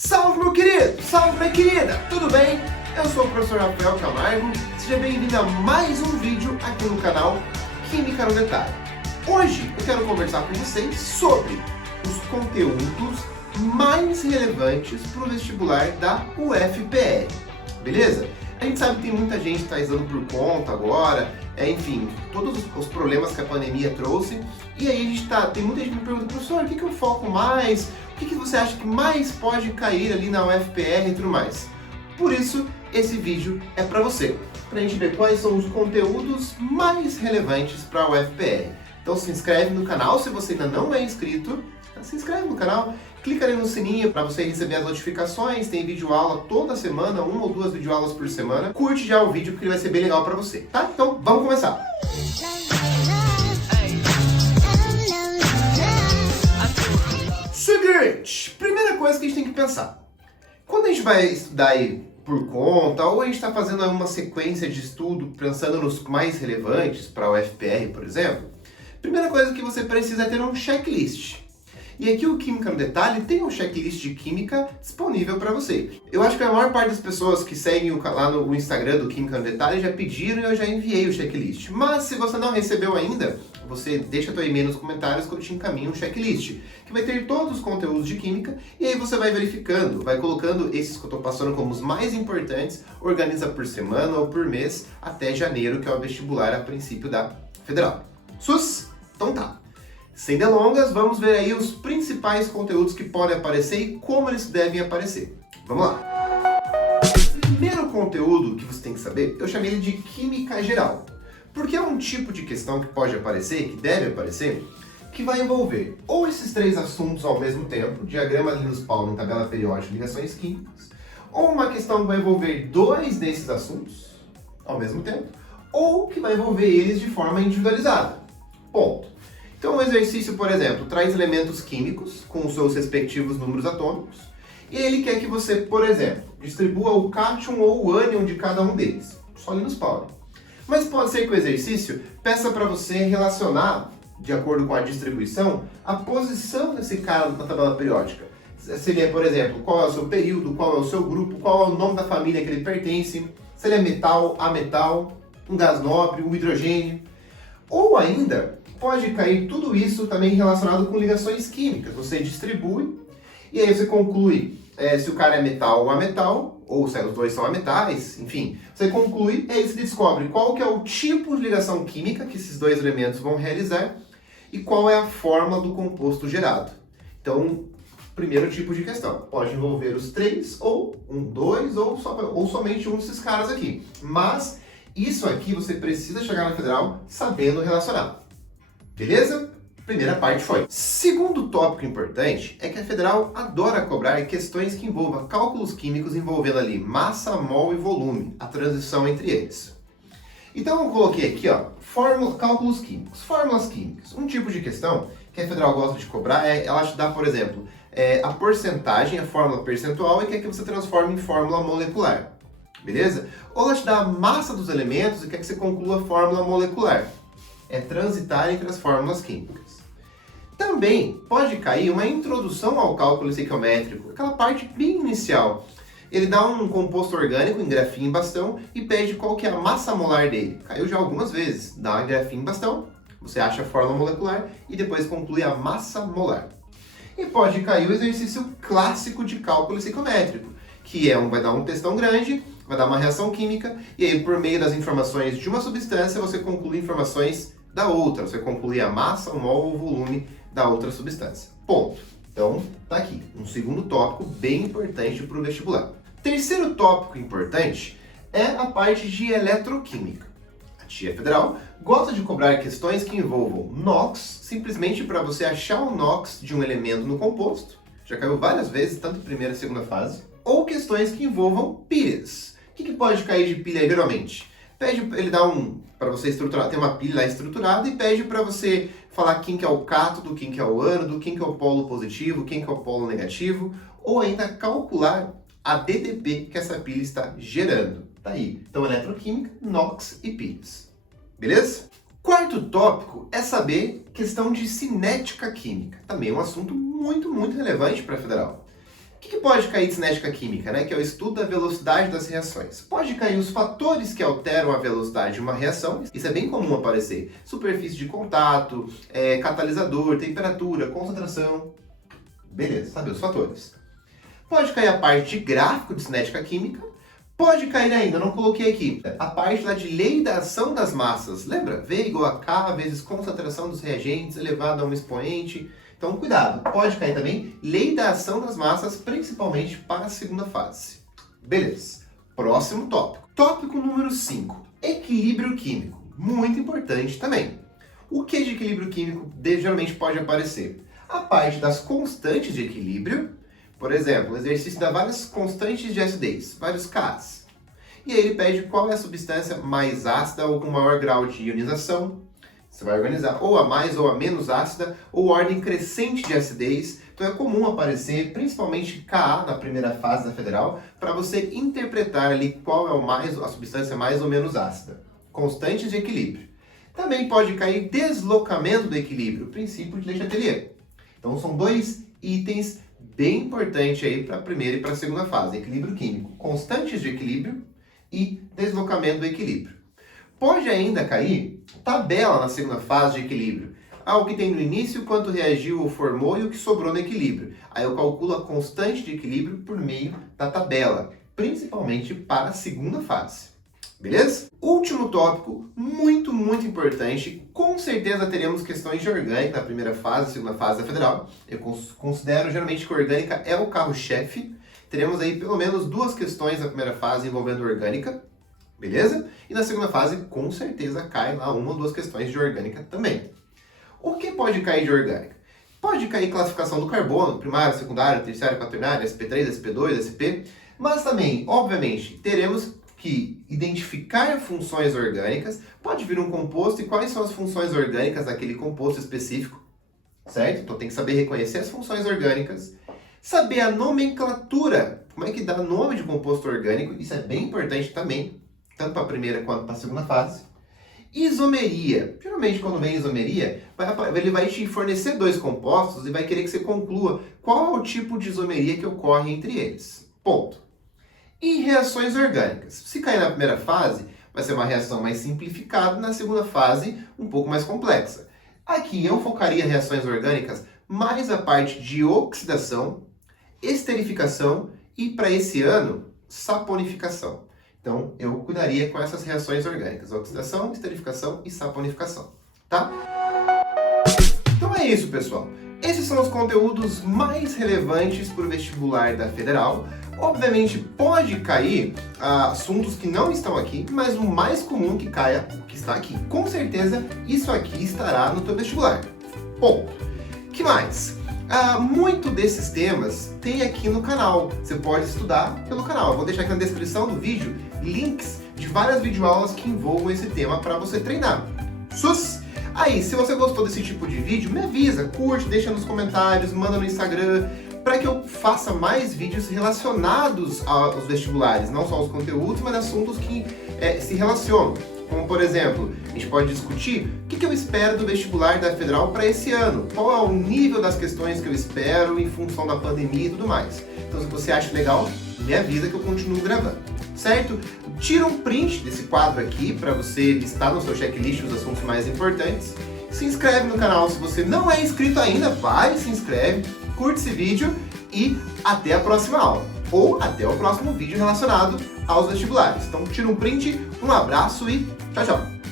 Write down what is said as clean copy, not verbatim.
Salve, meu querido! Salve, minha querida! Tudo bem? Eu sou o professor Rafael Camargo. Seja bem-vindo a mais um vídeo aqui no canal Química no Detalhe. Hoje eu quero conversar com vocês sobre os conteúdos mais relevantes para o vestibular da UFPR. Beleza? A gente sabe que tem muita gente que está estudando por conta agora, enfim, todos os problemas que a pandemia trouxe. E aí tem muita gente que me pergunta, professor, o que eu foco mais? O que você acha que mais pode cair ali na UFPR e tudo mais? Por isso, esse vídeo é para você, para a gente ver quais são os conteúdos mais relevantes para a UFPR. Então se inscreve no canal se você ainda não é inscrito, se inscreve no canal, clica ali no sininho para você receber as notificações, tem videoaula toda semana, 1 ou 2 videoaulas por semana. Curte já o vídeo porque ele vai ser bem legal para você, tá? Então vamos começar! Seguinte, primeira coisa que a gente tem que pensar. Quando a gente vai estudar aí por conta, ou a gente está fazendo uma sequência de estudo pensando nos mais relevantes para a UFPR, por exemplo, primeira coisa que você precisa é ter um checklist. E aqui o Química no Detalhe tem um checklist de química disponível para você. Eu acho que a maior parte das pessoas que seguem lá no Instagram do Química no Detalhe já pediram e eu já enviei o checklist. Mas se você não recebeu ainda, você deixa teu e-mail nos comentários que eu te encaminho um checklist, que vai ter todos os conteúdos de química, e aí você vai verificando, vai colocando esses que eu estou passando como os mais importantes, organiza por semana ou por mês, até janeiro, que é o vestibular a princípio da Federal. Sus? Então tá. Sem delongas, vamos ver aí os principais conteúdos que podem aparecer e como eles devem aparecer. Vamos lá! O primeiro conteúdo que você tem que saber, eu chamei ele de Química Geral. Porque é um tipo de questão que pode aparecer, que deve aparecer, que vai envolver ou esses três assuntos ao mesmo tempo, diagrama Linus-Pauling, tabela periódica, ligações químicas, ou uma questão que vai envolver dois desses assuntos ao mesmo tempo, ou que vai envolver eles de forma individualizada. Ponto. Então um exercício, por exemplo, traz elementos químicos com os seus respectivos números atômicos, e ele quer que você, por exemplo, distribua o cátion ou o ânion de cada um deles, só Linus-Pauling. Mas pode ser que o exercício peça para você relacionar, de acordo com a distribuição, a posição desse cara na tabela periódica. Se ele é, por exemplo, qual é o seu período, qual é o seu grupo, qual é o nome da família que ele pertence, se ele é metal, ametal, um gás nobre, um hidrogênio. Ou ainda, pode cair tudo isso também relacionado com ligações químicas. Você distribui e aí você conclui se o cara é metal ou ametal, ou se os dois são ametais, enfim. Você conclui e aí você descobre qual que é o tipo de ligação química que esses dois elementos vão realizar e qual é a fórmula do composto gerado. Então, primeiro tipo de questão, pode envolver os três, ou um, dois, ou somente um desses caras aqui. Mas isso aqui você precisa chegar na Federal sabendo relacionar. Beleza? Primeira parte foi. Segundo tópico importante é que a Federal adora cobrar questões que envolvam cálculos químicos envolvendo ali massa, mol e volume, a transição entre eles. Então eu coloquei aqui, ó, cálculos químicos, fórmulas químicas. Um tipo de questão que a Federal gosta de cobrar ela te dá, por exemplo, a porcentagem, a fórmula percentual, e quer que você transforme em fórmula molecular. Beleza? Ou ela te dá a massa dos elementos e quer que você conclua a fórmula molecular. É transitar entre as fórmulas químicas. Também pode cair uma introdução ao cálculo estequiométrico, aquela parte bem inicial. Ele dá um composto orgânico em grafia em bastão e pede qual que é a massa molar dele. Caiu já algumas vezes. Dá uma grafia em bastão, você acha a fórmula molecular e depois conclui a massa molar. E pode cair o exercício clássico de cálculo estequiométrico, que vai dar um textão grande, vai dar uma reação química, e aí por meio das informações de uma substância você conclui informações da outra. Você conclui a massa, o mol ou o volume da outra substância. Ponto. Então, tá aqui. Um segundo tópico bem importante para o vestibular. Terceiro tópico importante é a parte de eletroquímica. A tia Federal gosta de cobrar questões que envolvam NOx, simplesmente para você achar o NOx de um elemento no composto. Já caiu várias vezes, tanto em primeira e segunda fase. Ou questões que envolvam pilhas. O que pode cair de pilha geralmente? Ele dá para você estruturar, tem uma pilha lá estruturada e pede para você falar quem que é o cátodo, quem que é o ânodo, quem que é o polo positivo, quem que é o polo negativo, ou ainda calcular a DTP que essa pilha está gerando. Tá aí. Então, eletroquímica, NOx e pilhas. Beleza? Quarto tópico é saber questão de cinética química. Também é um assunto muito relevante para a Federal. O que pode cair de cinética química, né? Que é o estudo da velocidade das reações. Pode cair os fatores que alteram a velocidade de uma reação. Isso é bem comum aparecer. Superfície de contato, catalisador, temperatura, concentração. Beleza, sabe os fatores. Pode cair a parte de gráfico de cinética química. Pode cair ainda, não coloquei aqui, a parte lá de lei da ação das massas. Lembra? V igual a K vezes concentração dos reagentes elevado a um expoente. Então, cuidado. Pode cair também lei da ação das massas, principalmente para a segunda fase. Beleza. Próximo tópico. Tópico número 5. Equilíbrio químico. Muito importante também. O que de equilíbrio químico geralmente pode aparecer? A parte das constantes de equilíbrio. Por exemplo, o exercício dá várias constantes de acidez, vários Ks. E aí ele pede qual é a substância mais ácida ou com maior grau de ionização. Você vai organizar ou a mais ou a menos ácida, ou ordem crescente de acidez. Então é comum aparecer principalmente Ka na primeira fase da federal, para você interpretar ali qual é a substância mais ou menos ácida. Constantes de equilíbrio. Também pode cair deslocamento do equilíbrio, princípio de Le Chatelier. Então são dois itens bem importante aí para a primeira e para a segunda fase, equilíbrio químico, constantes de equilíbrio e deslocamento do equilíbrio. Pode ainda cair tabela na segunda fase de equilíbrio, o que tem no início, quanto reagiu ou formou e o que sobrou no equilíbrio. Aí eu calculo a constante de equilíbrio por meio da tabela, principalmente para a segunda fase. Beleza? Último tópico, muito importante. Com certeza teremos questões de orgânica na primeira fase, segunda fase da federal. Eu considero geralmente que a orgânica é o carro-chefe. Teremos aí pelo menos 2 questões na primeira fase envolvendo orgânica. Beleza? E na segunda fase, com certeza, cai lá 1 ou 2 questões de orgânica também. O que pode cair de orgânica? Pode cair classificação do carbono, primário, secundário, terciário, quaternário, SP3, SP2, SP. Mas também, obviamente, teremos que identificar funções orgânicas, pode vir um composto e quais são as funções orgânicas daquele composto específico, certo? Então tem que saber reconhecer as funções orgânicas, saber a nomenclatura, como é que dá nome de composto orgânico, isso é bem importante também, tanto para a primeira quanto para a segunda fase. Isomeria, geralmente quando vem isomeria, ele vai te fornecer 2 compostos e vai querer que você conclua qual é o tipo de isomeria que ocorre entre eles. Ponto. E reações orgânicas. Se cair na primeira fase, vai ser uma reação mais simplificada, na segunda fase, um pouco mais complexa. Aqui eu focaria reações orgânicas mais a parte de oxidação, esterificação e, para esse ano, saponificação. Então, eu cuidaria com essas reações orgânicas, oxidação, esterificação e saponificação, tá? Então é isso, pessoal. Esses são os conteúdos mais relevantes para o vestibular da Federal. Obviamente pode cair assuntos que não estão aqui, mas o mais comum que caia, o que está aqui. Com certeza isso aqui estará no teu vestibular. Ponto. Que mais? Muito desses temas tem aqui no canal. Você pode estudar pelo canal. Eu vou deixar aqui na descrição do vídeo links de várias videoaulas que envolvam esse tema para você treinar. Sus! Aí, se você gostou desse tipo de vídeo, me avisa, curte, deixa nos comentários, manda no Instagram, para que eu faça mais vídeos relacionados aos vestibulares, não só os conteúdos, mas assuntos que se relacionam. Como, por exemplo, a gente pode discutir o que eu espero do vestibular da Federal para esse ano, qual é o nível das questões que eu espero em função da pandemia e tudo mais. Então, se você acha legal, me avisa que eu continuo gravando, certo? Tira um print desse quadro aqui para você listar no seu checklist os assuntos mais importantes. Se inscreve no canal se você não é inscrito ainda, vai, se inscreve, curte esse vídeo e até a próxima aula. Ou até o próximo vídeo relacionado aos vestibulares. Então tira um print, um abraço e tchau, tchau!